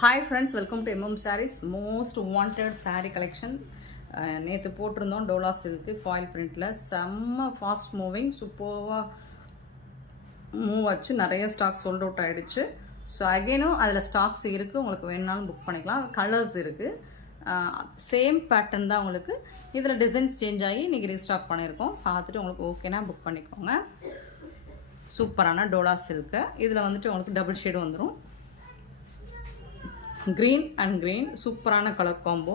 Hi friends, welcome to MM Saris. Most wanted sari collection நேற்று போட்டிருந்தோம். Dola silk foil பிரிண்டில் செம்ம fast moving, சூப்பராக மூவ் ஆச்சு. நிறைய ஸ்டாக் சோல்ட் அவுட் ஆகிடுச்சு. ஸோ அகெயினும் அதில் ஸ்டாக்ஸ் இருக்குது, உங்களுக்கு வேணுனாலும் புக் பண்ணிக்கலாம். கலர்ஸ் இருக்குது, சேம் பேட்டர்ன் தான் உங்களுக்கு. இதில் டிசைன்ஸ் சேஞ்ச் ஆகி இன்றைக்கி ரீஸ்டாக் பண்ணியிருக்கோம். பார்த்துட்டு உங்களுக்கு ஓகேனா புக் பண்ணிக்கோங்க. சூப்பரான டோலா சில்க்கு. இதில் வந்துட்டு உங்களுக்கு டபுள் ஷேடு வந்துடும். க்ரீன் அண்ட் க்ரீன், சூப்பரான கலர் காம்போ.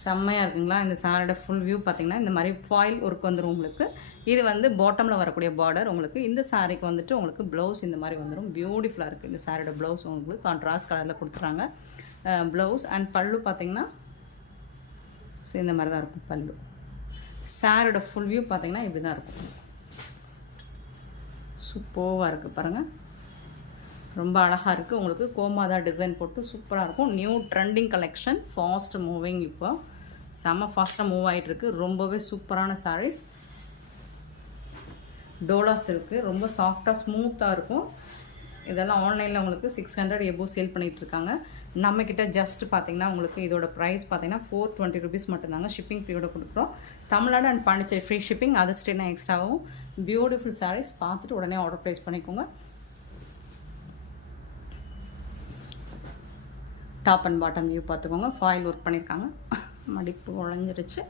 செம்மையாக இருக்குங்களா? இந்த சாரோட ஃபுல் வியூ பார்த்தீங்கன்னா இந்த மாதிரி ஃபாயில் ஒர்க் வந்துடும் உங்களுக்கு. இது வந்து பாட்டமில் வரக்கூடிய பார்டர் உங்களுக்கு. இந்த சாரீக்கு வந்துட்டு உங்களுக்கு ப்ளவுஸ் இந்த மாதிரி வந்துடும். பியூட்டிஃபுல்லாக இருக்குது. இந்த சாரோட ப்ளவுஸ் உங்களுக்கு கான்ட்ராஸ்ட் கலரில் கொடுத்துட்றாங்க ப்ளவுஸ். அண்ட் பல்லு பார்த்தீங்கன்னா ஸோ இந்த மாதிரி தான் இருக்கும் பல்லு. சாரோட ஃபுல் வியூ பார்த்தீங்கன்னா இப்படி தான் இருக்கும். சூப்பராக இருக்குது பாருங்கள், ரொம்ப அழகாக இருக்குது. உங்களுக்கு கோமாதா டிசைன் போட்டு சூப்பராக இருக்கும். New trending collection, fast moving. இப்போ செம்ம ஃபாஸ்ட்டாக மூவ் ஆகிட்டுருக்கு. ரொம்பவே சூப்பரான சாரீஸ். டோலா சில்க்கு ரொம்ப சாஃப்டாக ஸ்மூத்தாக இருக்கும். இதெல்லாம் ஆன்லைனில் உங்களுக்கு 600 எபோ சேல் பண்ணிகிட்ருக்காங்க. நம்மக்கிட்ட ஜஸ்ட் பார்த்திங்கன்னா உங்களுக்கு இதோட ப்ரைஸ் பார்த்திங்கன்னா 420 rupees மட்டும்தாங்க. ஷிப்பிங் ஃப்ரீயோட கொடுக்குறோம். Tamil Nadu and Pondicherry free shipping. அது ஸ்டேனா எக்ஸ்ட்ராவும். பியூட்டிஃபுல் சாரீஸ் பார்த்துட்டு உடனே ஆர்டர் ப்ளேஸ் பண்ணிக்கோங்க. டாப் அண்ட் பாட்டம் வியூ பார்த்துக்கோங்க. ஃபாயில் ஒர்க் பண்ணியிருக்காங்க. மடிப்பு உழைஞ்சிருச்சு.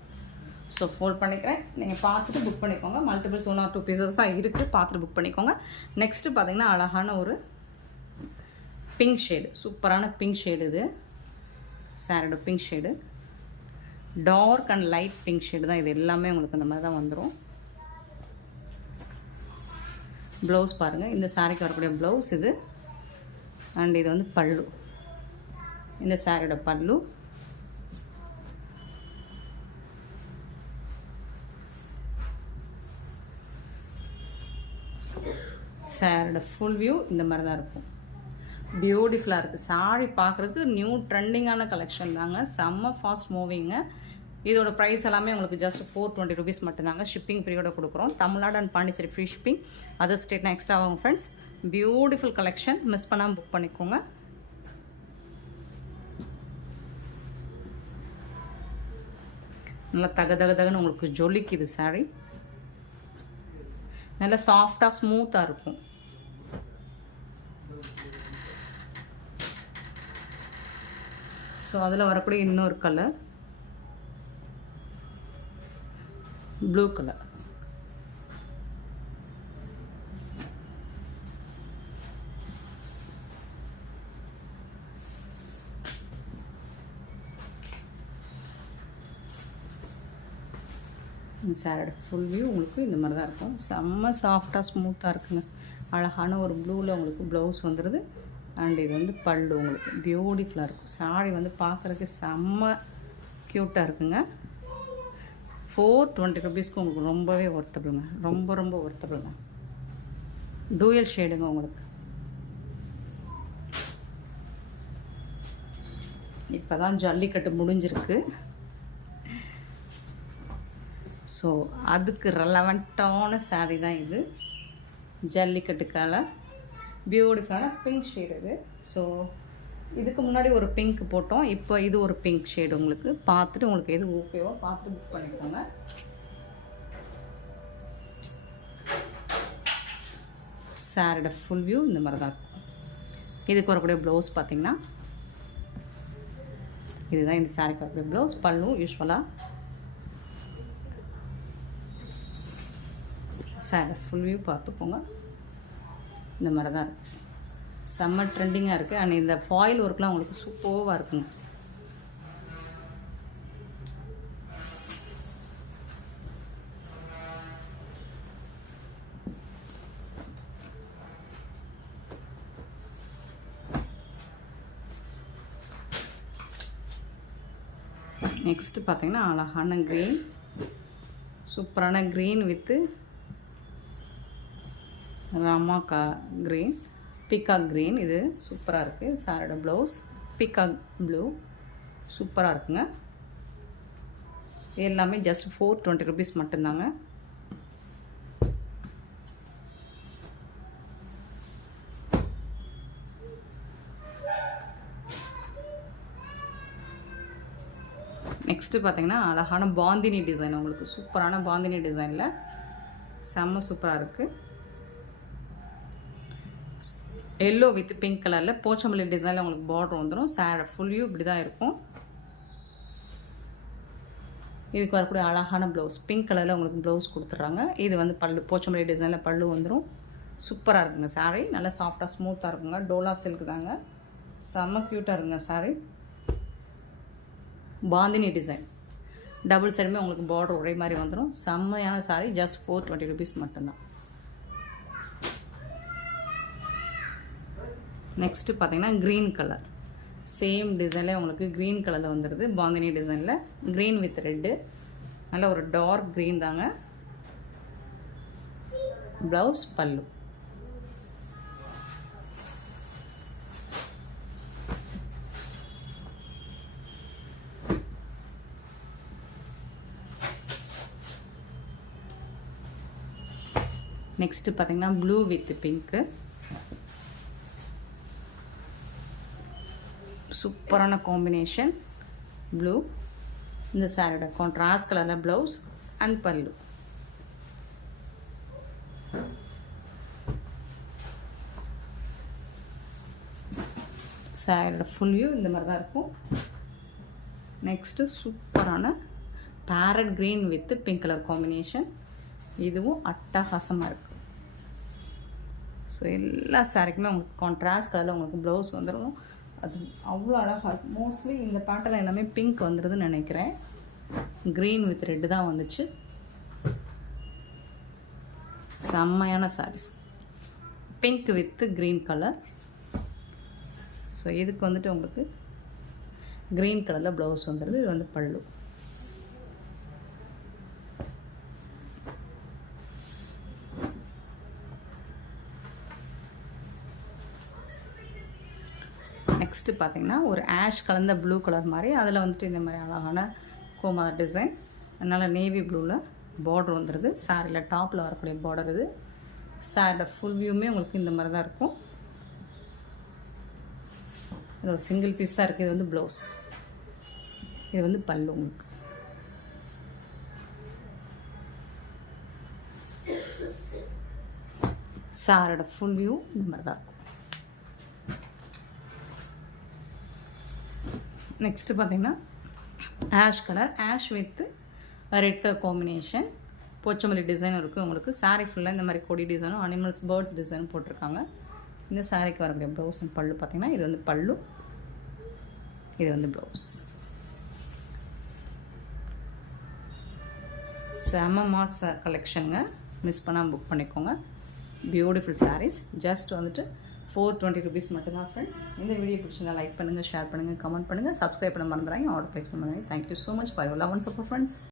ஸோ ஃபோல்ட் பண்ணிக்கிறேன். நீங்கள் பார்த்துட்டு புக் பண்ணிக்கோங்க. மல்டிபிள்ஸ் 1 or 2 பீசஸ் தான் இருக்குது, பார்த்துட்டு புக் பண்ணிக்கோங்க. நெக்ஸ்ட்டு பார்த்திங்கன்னா அழகான ஒரு பிங்க் ஷேடு, சூப்பரான பிங்க் ஷேடு. இது சாரோட pink shade, dark and light pink shade தான். இது எல்லாமே உங்களுக்கு இந்த மாதிரி தான் வந்துடும். ப்ளவுஸ் பாருங்கள், இந்த சாரிக்கு வரக்கூடிய ப்ளவுஸ் இது. அண்ட் இது வந்து பல்லு, இந்த சாரியோட பல்லு. சாரோட ஃபுல் வியூ இந்த மாதிரி தான் இருக்கும். பியூட்டிஃபுல்லாக இருக்குது. சாரி பார்க்குறதுக்கு நியூ ட்ரெண்டிங்கான கலெக்ஷன் தாங்க. செம்ம ஃபாஸ்ட் மூவிங்க. இதோட ப்ரைஸ் எல்லாமே உங்களுக்கு ஜஸ்ட் 420 rupees மட்டும்தாங்க. ஷிப்பிங் ஃப்ரீயோட கொடுக்குறோம். Tamil Nadu and Pondicherry free shipping. Other ஸ்டேட்னா எக்ஸ்ட்ரா ஆகும் ஃப்ரெண்ட்ஸ். பியூட்டிஃபுல் கலெக்ஷன், மிஸ் பண்ணாமல் புக் பண்ணிக்கோங்க. நல்லா தகன்னு உங்களுக்கு ஜொலிக்குது சாரி. நல்லா சாஃப்டாக ஸ்மூத்தாக இருக்கும். ஸோ அதில் வரக்கூடிய இன்னொரு கலர் ப்ளூ கலர். சாரோட ஃபுல் வியூ உங்களுக்கு இந்த மாதிரி தான் இருக்கும். செம்ம சாஃப்டாக ஸ்மூத்தாக இருக்குங்க. அழகான ஒரு ப்ளூவில் உங்களுக்கு ப்ளவுஸ் வந்துடுது. அண்ட் இது வந்து பல்லு உங்களுக்கு பியூட்டிஃபுல்லாக இருக்கும். சாரி வந்து பார்க்குறதுக்கு செம்ம க்யூட்டாக இருக்குங்க. 420 rupeesக்கு உங்களுக்கு ரொம்பவே ஒர்த்தபிளுங்க. ரொம்ப ஒர்த்தபிளுங்க. டூயல் ஷேடுங்க உங்களுக்கு. இப்போ தான் ஜல்லிக்கட்டு முடிஞ்சிருக்கு. ஸோ அதுக்கு ரெலவெண்ட்டான சாரீ தான் இது. ஜல்லிக்கட்டுக்கால பியூட்டிஃபுல்லான பிங்க் ஷேடு இது. ஸோ இதுக்கு முன்னாடி ஒரு பிங்க் போட்டோம், இப்போ இது ஒரு பிங்க் ஷேடு. உங்களுக்கு பார்த்துட்டு உங்களுக்கு எது ஓகேவோ பார்த்துட்டு புக் பண்ணிக்கோங்க. சாரோட ஃபுல் வியூ இந்த மாதிரி தான் இருக்கும். இதுக்கு வரக்கூடிய ப்ளவுஸ் பார்த்திங்கன்னா இதுதான் இந்த சாரிக்கு வரக்கூடிய ப்ளவுஸ். பல்லு யூஸ்வலாக சாரோட ஃபுல் வியூ பார்த்துக்கோங்க. இந்த மாதிரி தான் இருக்குது. செம்ம ட்ரெண்டிங்காக இருக்குது. அண்ட் இந்த ஃபாயில் ஒர்க்லாம் உங்களுக்கு சூப்பராக இருக்குங்க. நெக்ஸ்ட்டு பார்த்தீங்கன்னா அழகான க்ரீன், சூப்பரான green with Ramakka green, peacock green. இது சூப்பராக இருக்குது. சாரோட ப்ளவுஸ் பிகாக் ப்ளூ, சூப்பராக இருக்குங்க. எல்லாமே ஜஸ்ட் 420 rupees மட்டும்தாங்க. நெக்ஸ்ட்டு பார்த்தீங்கன்னா அழகான பாந்தினி டிசைன், உங்களுக்கு சூப்பரான பாந்தினி டிசைனில் செம்ம சூப்பராக இருக்குது. எல்லோ வித் பிங்க் கலரில் போச்சம்பள்ளி டிசைனில் உங்களுக்கு பார்டர் வந்துடும். சாரோட ஃபுல் வியூ இப்படி தான் இருக்கும். இதுக்கு வரக்கூடிய அழகான ப்ளவுஸ் பிங்க் கலரில் உங்களுக்கு ப்ளவுஸ் கொடுத்துட்றாங்க. இது வந்து பல்லு, போச்சம்பள்ளி டிசைனில் பல்லு வந்துடும். சூப்பராக இருக்குங்க சாரீ, நல்லா சாஃப்டாக ஸ்மூத்தாக இருக்குங்க. டோலா சில்க் தாங்க, செம்ம க்யூட்டாக இருக்குங்க சாரீ. பாந்தினி டிசைன் டபுள் சைடுமே உங்களுக்கு பார்டர் ஒரே மாதிரி வந்துடும். செம்மையான சாரீ, ஜஸ்ட் 420 rupees மட்டும்தான். நெக்ஸ்ட்டு பார்த்தீங்கன்னா க்ரீன் கலர், சேம் டிசைனில் உங்களுக்கு க்ரீன் கலரில் வந்துடுது. பாந்தினி டிசைனில் க்ரீன் வித் ரெட்டு, நல்ல ஒரு டார்க் க்ரீன் தாங்க. ப்ளவுஸ் பல்லு. நெக்ஸ்ட்டு பார்த்தீங்கன்னா ப்ளூ வித் பிங்க்கு, சூப்பரான காம்பினேஷன். ப்ளூ, இந்த சாரியோட கான்ட்ராஸ்ட் கலரில் ப்ளவுஸ் அண்ட் பல்லு. சாரியோட ஃபுல் வியூ இந்த மாதிரி தான் இருக்கும். நெக்ஸ்ட்டு சூப்பரான farad green with pink colour combination, இதுவும் அட்டகாசமாக இருக்குது. ஸோ எல்லா சாரிக்குமே உங்களுக்கு கான்ட்ராஸ்ட் கலரில் உங்களுக்கு ப்ளவுஸ் வந்துடும். அது அவ்வளோ அழகாக இருக்கும். மோஸ்ட்லி இந்த பேட்டர்ன் எல்லாமே பிங்க் வந்துடுதுன்னு நினைக்கிறேன். க்ரீன் வித் ரெட்டு தான் வந்துச்சு. செம்மையான saris, pink with green colour. So இதுக்கு வந்துட்டு உங்களுக்கு க்ரீன் கலரில் ப்ளவுஸ் வந்துடுது. இது வந்து பல்லு. நெக்ஸ்ட்டு பார்த்தீங்கன்னா ஒரு ஆஷ் கலந்த ப்ளூ கலர் மாதிரி, அதில் வந்துட்டு இந்த மாதிரி அழகான கோமாத டிசைன், அதனால் நேவி ப்ளூவில் பார்டர் வந்துடுது. சாரியில் டாப்பில் வரக்கூடிய பார்டர் இது. சாரியோட ஃபுல் வியூமே உங்களுக்கு இந்த மாதிரி தான் இருக்கும். இது ஒரு சிங்கிள் பீஸ் தான் இருக்குது. இது வந்து ப்ளவுஸ், இது வந்து பல்லு. உங்களுக்கு சாரோட ஃபுல் வியூ இந்த மாதிரி தான் இருக்கும். நெக்ஸ்ட்டு பார்த்தீங்கன்னா ash colour, ash with red colour combination, Pochampalli design இருக்குது உங்களுக்கு. சாரீ ஃபுல்லாக இந்த மாதிரி கொடி டிசைனும் அனிமல்ஸ் பேர்ட்ஸ் டிசைனும் போட்டிருக்காங்க. இந்த சாரீக்கு வரக்கூடிய ப்ளவுஸ் அண்ட் பல்லு பார்த்தீங்கன்னா இது வந்து பல்லு, இது வந்து ப்ளவுஸ். செம மாஸ் கலெக்ஷனுங்க, மிஸ் பண்ணாமல் புக் பண்ணிக்கோங்க. பியூட்டிஃபுல் சாரீஸ், ஜஸ்ட் வந்துட்டு 420 rupees மட்டும்தான் ஃப்ரெண்ட்ஸ். இந்த வீடியோ பிடிச்சிருந்தா லைக் பண்ணுங்கள், ஷேர் பண்ணுங்கள், கமெண்ட் பண்ணுங்கள், சப்ஸ்கிரைப் பண்ண மறந்துடாங்க, ஆர்டர் ப்ளேஸ் பண்ணுங்கள். Thank you so much for your love and support friends.